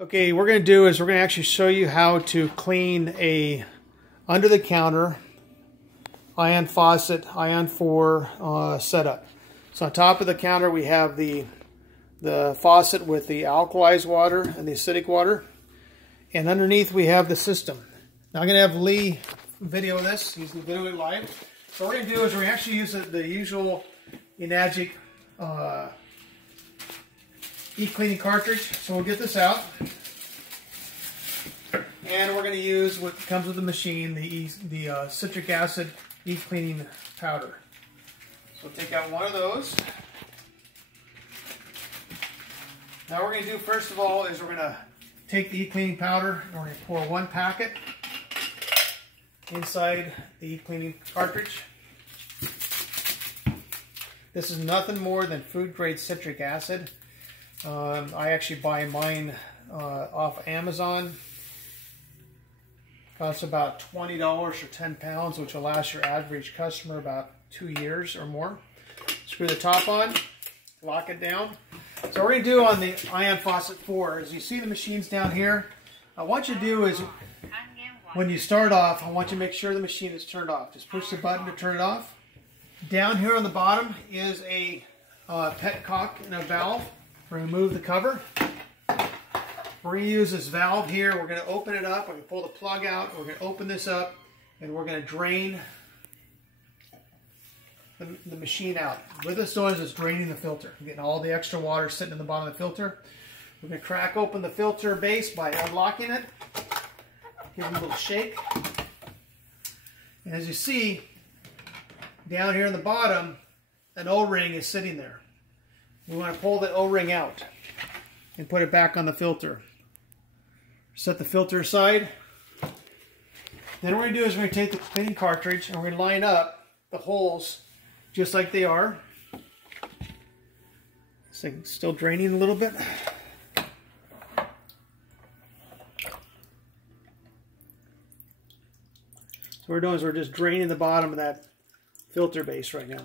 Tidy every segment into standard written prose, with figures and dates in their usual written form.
Okay, we're going to do is we're going to actually show you how to clean a under the counter Ionfaucet Ion 4 setup. So on top of the counter we have the faucet with the alkalized water and the acidic water, and underneath we have the system. Now I'm going to have Lee video this. He's going to video it live. So what we're going to do is we're going to actually use the usual Enagic e-cleaning cartridge. So we'll get this out, and we're going to use what comes with the machine, the citric acid e-cleaning powder. So we'll take out one of those. Now what we're going to do first of all is we're going to take the e-cleaning powder and we're going to pour one packet inside the e-cleaning cartridge. This is nothing more than food grade citric acid. I actually buy mine off Amazon. Costs about $20 for 10 pounds, which will last your average customer about 2 years or more. Screw the top on, lock it down. So what we're going to do on the Ionfaucet 4 is, you see the machines down here. What you do is, when you start off, I want you to make sure the machine is turned off. Just push the button to turn it off. Down here on the bottom is a petcock and a valve. We're going to remove the cover. We're going to use this valve here. We're going to open it up. We're going to pull the plug out. We're going to open this up, and we're going to drain the machine out. What this doing is it's draining the filter. We're getting all the extra water sitting in the bottom of the filter. We're going to crack open the filter base by unlocking it. Give it a little shake. And as you see, down here in the bottom, an O-ring is sitting there. We want to pull the O-ring out and put it back on the filter. Set the filter aside. Then what we're going to do is we're going to take the cleaning cartridge and we're going to line up the holes just like they are. This thing's still draining a little bit. So what we're doing is we're just draining the bottom of that filter base right now.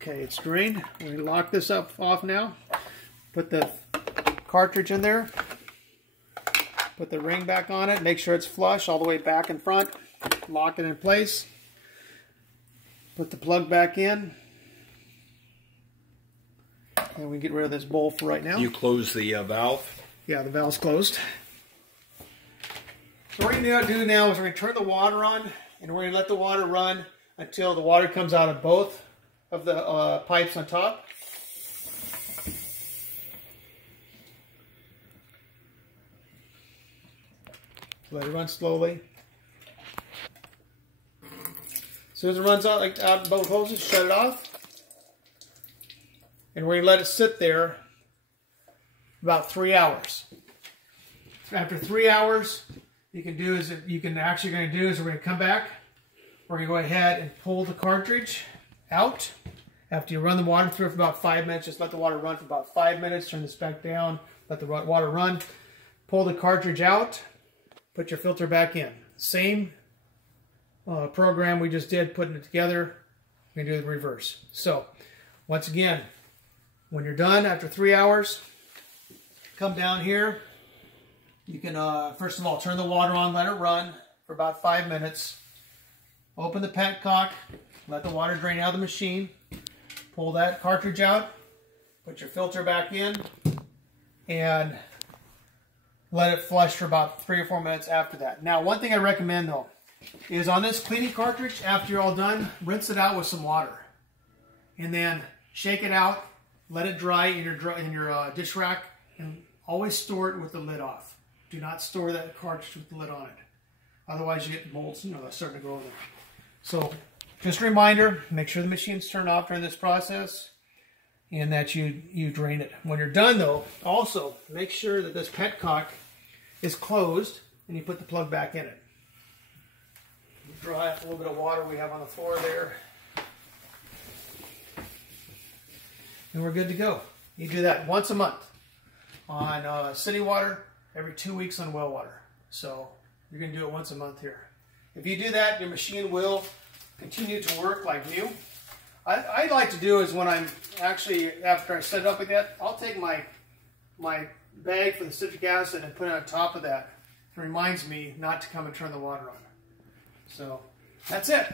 Okay, it's drained. We're going to lock this up off now. Put the cartridge in there. Put the ring back on it. Make sure it's flush all the way back and front. Lock it in place. Put the plug back in. And we get rid of this bowl for right now. You close the valve? Yeah, the valve's closed. So what we're going to do now is we're going to turn the water on, and we're going to let the water run until the water comes out of both of the pipes on top. Let it run slowly. As soon as it runs out, out both hoses, shut it off. And we're going to let it sit there about 3 hours. After 3 hours, we're going to come back. We're going to go ahead and pull the cartridge out. After you run the water through it for about 5 minutes, just let the water run for about 5 minutes. Turn this back down, let the water run. Pull the cartridge out, put your filter back in. Same program we just did, putting it together. We're going to do the reverse. So, once again, when you're done after 3 hours, come down here. You can, first of all, turn the water on, let it run for about 5 minutes. Open the petcock, let the water drain out of the machine. Pull that cartridge out, put your filter back in, and let it flush for about 3 or 4 minutes after that. Now, one thing I recommend though is on this cleaning cartridge, after you're all done, rinse it out with some water, and then shake it out, let it dry in your dish rack, and always store it with the lid off. Do not store that cartridge with the lid on it. Otherwise, you get molds, that's starting to grow in there. So, just a reminder, make sure the machine's turned off during this process and that you drain it. When you're done though, also make sure that this petcock is closed and you put the plug back in it. Dry off a little bit of water we have on the floor there. And we're good to go. You do that once a month on city water, every 2 weeks on well water. So you're going to do it once a month here. If you do that, your machine will continue to work like new. I like to do is when I'm actually, after I set it up like that, I'll take my bag for the citric acid and put it on top of that. It reminds me not to come and turn the water on. So that's it.